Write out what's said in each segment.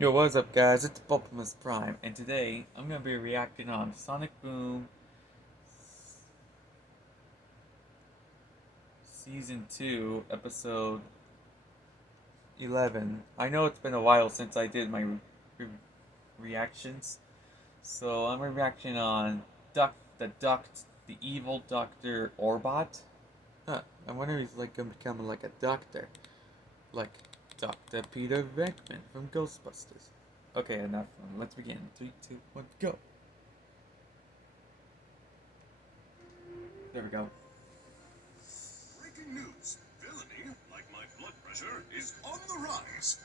Yo, what's up, guys? It's Bumblemus Prime, and today I'm gonna be reacting on Sonic Boom Season 2, Episode 11. I know it's been a while since I did my reactions, so I'm reacting on the evil Doctor Orbot. Huh, I wonder if he's like gonna become like a doctor, like Dr. Peter Venkman from Ghostbusters. Okay, enough. Let's begin. 3, 2, 1, go. There we go. Breaking news. Villainy, like my blood pressure, is on the rise.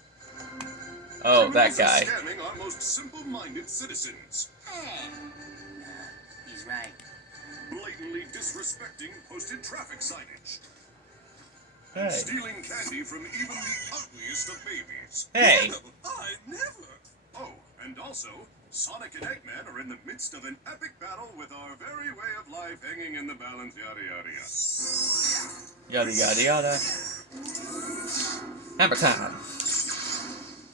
Oh, that guy. Scamming our most simple-minded citizens. Hey. He's right. Blatantly disrespecting posted traffic signage. Hey. Stealing candy from even the ugliest of babies. Hey. No, I never. Oh, and also, Sonic and Eggman are in the midst of an epic battle with our very way of life hanging in the balance, yada yada yada. Yada yada yada. Hammer time.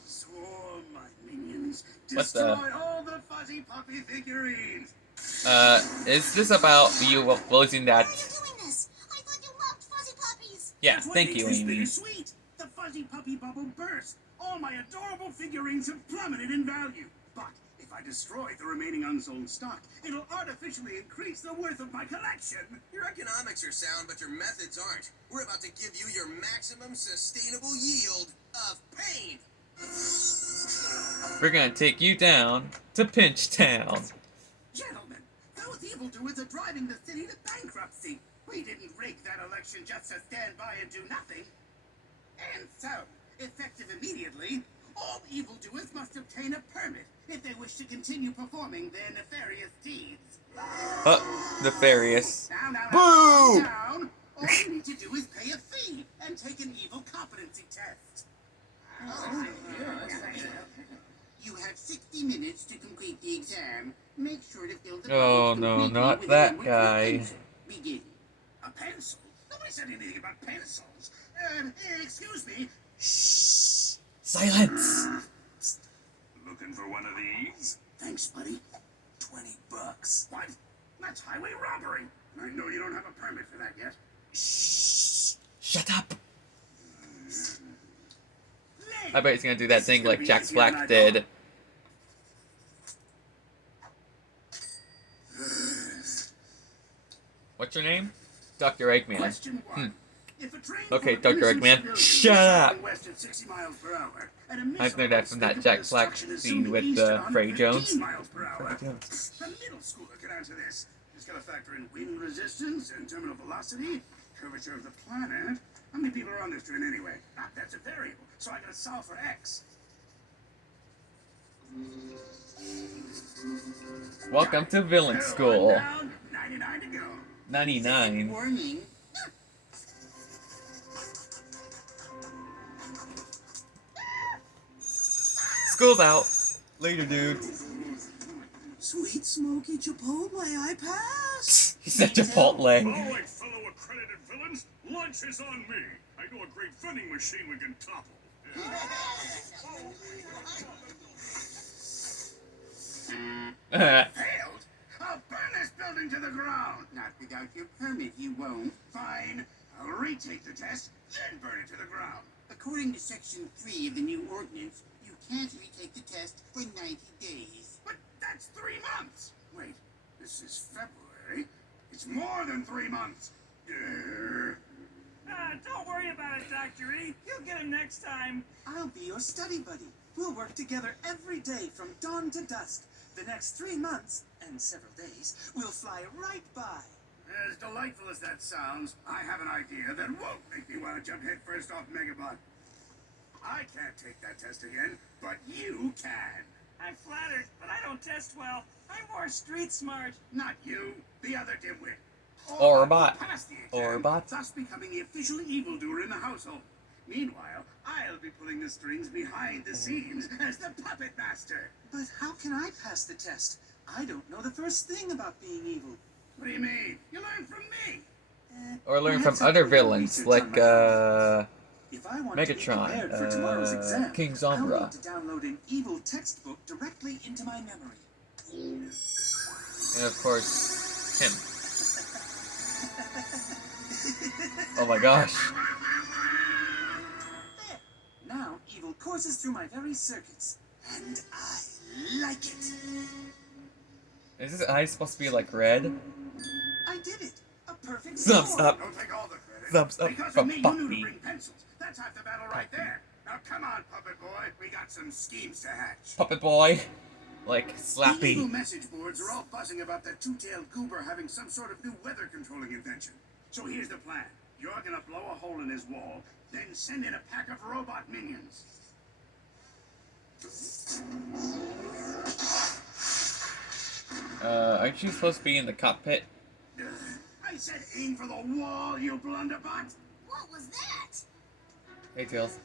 Swarm my minions. What's Destroy all the fuzzy puppy figurines. Is this about you losing that? Why are you doing this? I thought you loved fuzzy puppies. Yeah, That's what thank makes you, this Amy. bittersweet. The fuzzy puppy bubble burst. All my adorable figurines have plummeted in value. But if I destroy the remaining unsold stock, it'll artificially increase the worth of my collection. Your economics are sound, but your methods aren't. We're about to give you your maximum sustainable yield of pain. We're gonna take you down to Pinch Town. Gentlemen, those evildoers are driving the city to bankruptcy. We didn't rig that election just to stand by and do nothing. And so, effective immediately, all evildoers must obtain a permit if they wish to continue performing their nefarious deeds. Nefarious. Now, Boo! down. All you need to do is pay a fee and take an evil competency test. You have 60 minutes to complete the exam. Make sure to fill the Oh, bubbles no, completely not with that a liquid guy. pencil. Begin. A pencil? Nobody said anything about pencils. Excuse me. Shh. Silence. Looking for one of these? Thanks, buddy. $20. What? That's highway robbery. I know you don't have a permit for that yet. Shh. Shut up. Lane, I bet he's gonna do that this is thing gonna like be Jack easier Black than I did. What's your name? Dr. Eggman. Question 1. If a train Okay, full of Dr. innocent Eggman, civilians shut is up! traveling west at 60 miles per hour, and a I missile know that from that strike Jack of Black destruction is scene zooming with east at Frey 115 Jones. miles per hour. Frey Jones. A middle schooler can answer this. It's got to factor in wind resistance and terminal velocity, curvature of the planet. How many people are on this train anyway? That's a variable, so I got to solve for x. Welcome to Villain One School. down, 99 to go. 99. Warning. School's out. Later, dude. Sweet smoky Chipotle, I pass. He said Chipotle. All right, fellow accredited villains, lunch is on me. I know a great vending machine we can topple. Failed? I'll burn this building to the ground. Not without your permit, you won't. Fine. I'll retake the test, then burn it to the ground. According to Section 3 of the new ordinance, you can't retake the test for 90 days. But that's 3 months. Wait, this is February. It's more than 3 months. Don't worry about it, Dr. E. You'll get him next time. I'll be your study buddy. We'll work together every day from dawn to dusk. The next 3 months, and several days, we'll fly right by. As delightful as that sounds, I have an idea that won't make me want to jump headfirst off Megabot. I can't take that test again, but you can. I'm flattered, but I don't test well. I'm more street smart. Not you, the other dimwit. Orbot. Passed the exam, Orbot. thus becoming the official evildoer in the household. Meanwhile, I'll be pulling the strings behind the scenes as the puppet master. But how can I pass the test? I don't know the first thing about being evil. What do you mean? You learn from me. Or learn I from have some other pretty villains, research like, on my own. If I want to be Megatron, prepared for tomorrow's exam, King I'll Zombra. need to download an evil textbook directly into my memory. And of course, him. Oh my gosh. There. Now evil courses through my very circuits. And I like it. Is his eye supposed to be like red? I did it. A perfect Thumbs score. up. Don't take all the credit. Thumbs up Because for of me, you knew to Puppy. bring pencils. That's half the battle right there. Now come on, puppet boy. We got some schemes to hatch. Puppet boy. Like, The evil Slappy. message boards are all buzzing about that two-tailed goober having some sort of new weather controlling invention. So here's the plan. You're gonna blow a hole in his wall, then send in a pack of robot minions. Aren't you supposed to be in the cockpit? I said aim for the wall, you blunderbutt. What was that? Hey, Tails.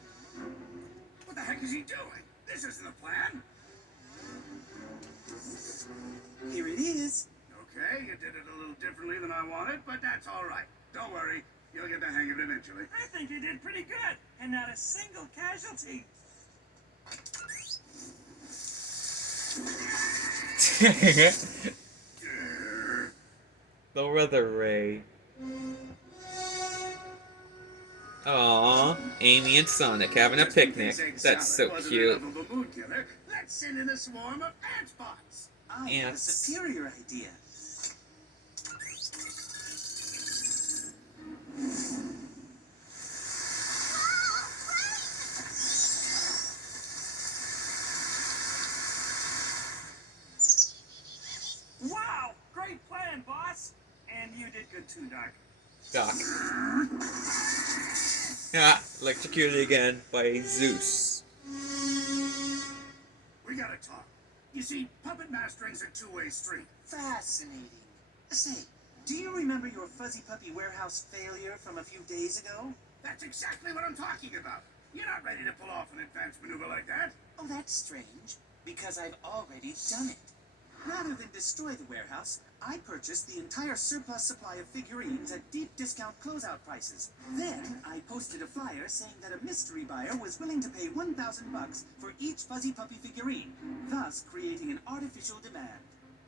What the heck is he doing? This isn't a plan. Here it is. Okay, you did it a little differently than I wanted, but that's all right. Don't worry, you'll get the hang of it eventually. I think you did pretty good, and not a single casualty. The weather ray. Aww, Amy and Sonic having a picnic. That's so cute. Enough of a mood killer. Let's send in a swarm of ant bots. I have a Ants. superior idea. Wow, great plan, boss. And you did good too, Doc. Doc. Yeah, electrocuted again by Zeus. We gotta talk. You see, puppet mastering's a two-way street. Fascinating. Say, do you remember your Fuzzy Puppy Warehouse failure from a few days ago? That's exactly what I'm talking about. You're not ready to pull off an advanced maneuver like that. Oh, that's strange, because I've already done it. Rather than destroy the warehouse, I purchased the entire surplus supply of figurines at deep discount closeout prices. Then I posted a flyer saying that a mystery buyer was willing to pay $1,000 for each Fuzzy Puppy figurine, thus creating an artificial demand.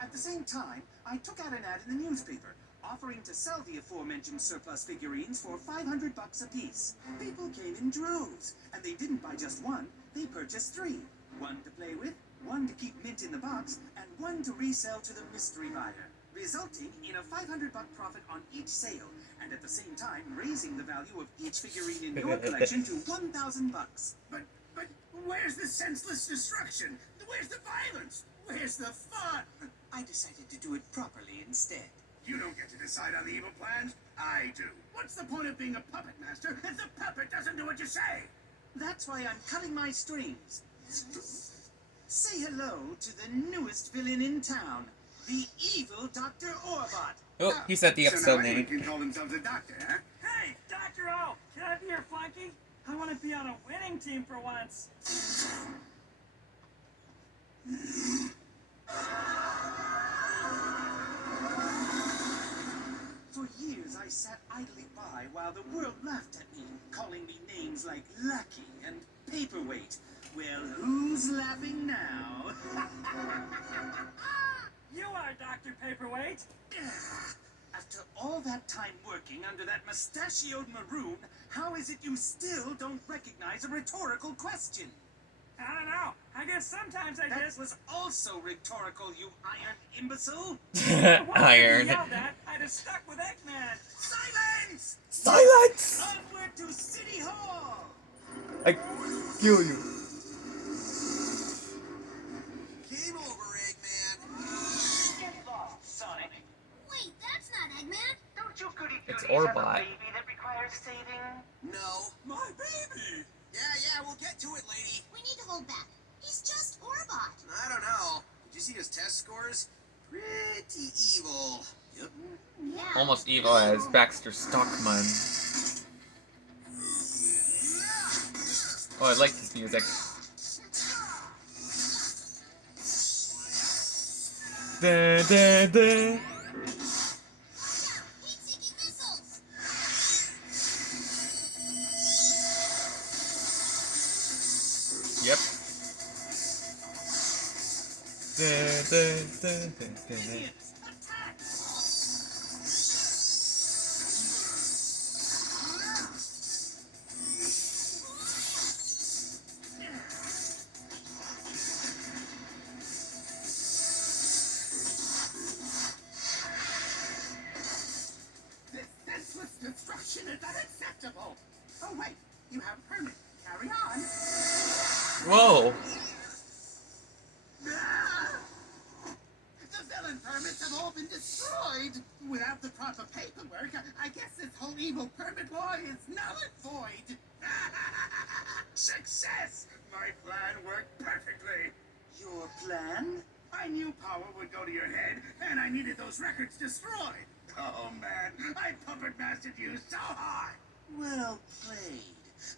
At the same time, I took out an ad in the newspaper, offering to sell the aforementioned surplus figurines for $500 apiece. People came in droves, and they didn't buy just one, they purchased three. One to play with, one to keep mint in the box, and one to resell to the mystery buyer, resulting in a $500 profit on each sale, and at the same time raising the value of each figurine in your collection to $1,000. But where's the senseless destruction? Where's the violence? Where's the fun? I decided to do it properly instead. You don't get to decide on the evil plans. I do. What's the point of being a puppet master if the puppet doesn't do what you say? That's why I'm cutting my strings. Say hello to the newest villain in town, the evil Dr. Orbot. Oh, he said the So episode now anyone name. can call themselves a doctor, huh? Hey, Dr. O, can I be your flunky? I want to be on a winning team for once. For years I sat idly by while the world laughed at me, calling me names like Lucky and Paperweight. Well, who's laughing now? You are Dr. Paperweight. After all that time working under that mustachioed maroon, how is it you still don't recognize a rhetorical question? I don't know. I guess sometimes I That just... was also rhetorical, you iron imbecile. Iron. Yelled at, I'd have stuck with Eggman. Silence! Silence! Onward to City Hall! I kill you. Game over, Eggman. Get lost, Sonic. Wait, that's not Eggman. Don't you goody It's goodies have a Orbot. baby that requires saving? No. My baby. Yeah, we'll get to it, lady. We need to hold back. He's just Orbot. I don't know. Did you see his test scores? Pretty evil. Yep. Yeah. Almost evil as Baxter Stockman. Oh, I like this music. Da, da, da. Heat-seeking missiles. Idiots, attack! This senseless destruction is unacceptable! Oh wait, you have a permit. Carry on. Whoa! The villain permits have all been destroyed. Without the proper paperwork, I guess this whole evil permit law is null and void. Success! My plan worked perfectly. Your plan? I knew power would go to your head, and I needed those records destroyed. Oh man, I puppet mastered you so hard. Well played.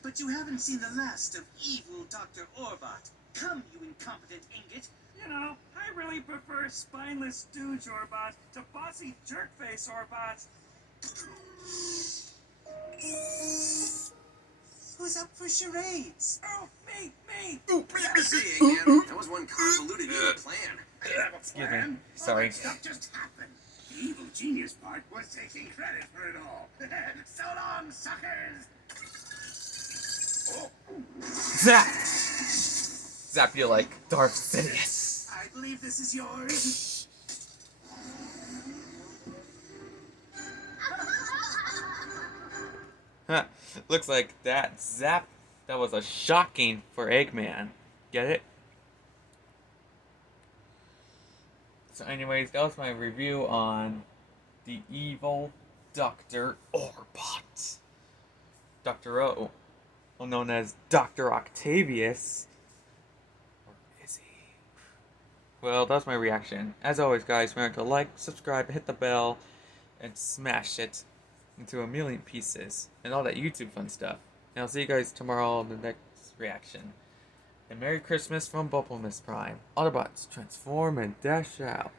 But you haven't seen the last of evil Dr. Orbot. Come, you incompetent ingot. You know, I really prefer spineless stooge Orbot to bossy jerkface Orbot. Who's up for charades? Oh, me! Yeah, see, Eggman, that was one convoluted evil plan. I didn't have a Excuse me. plan. Sorry. All that stuff just happened. The evil genius part was taking credit for it all. So long, suckers. Oh, Zap! Zap you like Darth Sidious. I believe this is yours. Huh. Looks like that zap, that was a shocking for Eggman. Get it? So anyways, that was my review on the evil Dr. Orbot. Dr. O, well known as Dr. Octavius. Or is he? Well, that's my reaction. As always, guys, remember to like, subscribe, hit the bell, and smash it into a million pieces, and all that YouTube fun stuff. And I'll see you guys tomorrow on the next reaction. And Merry Christmas from Bumblemus Prime. Autobots, transform and dash out.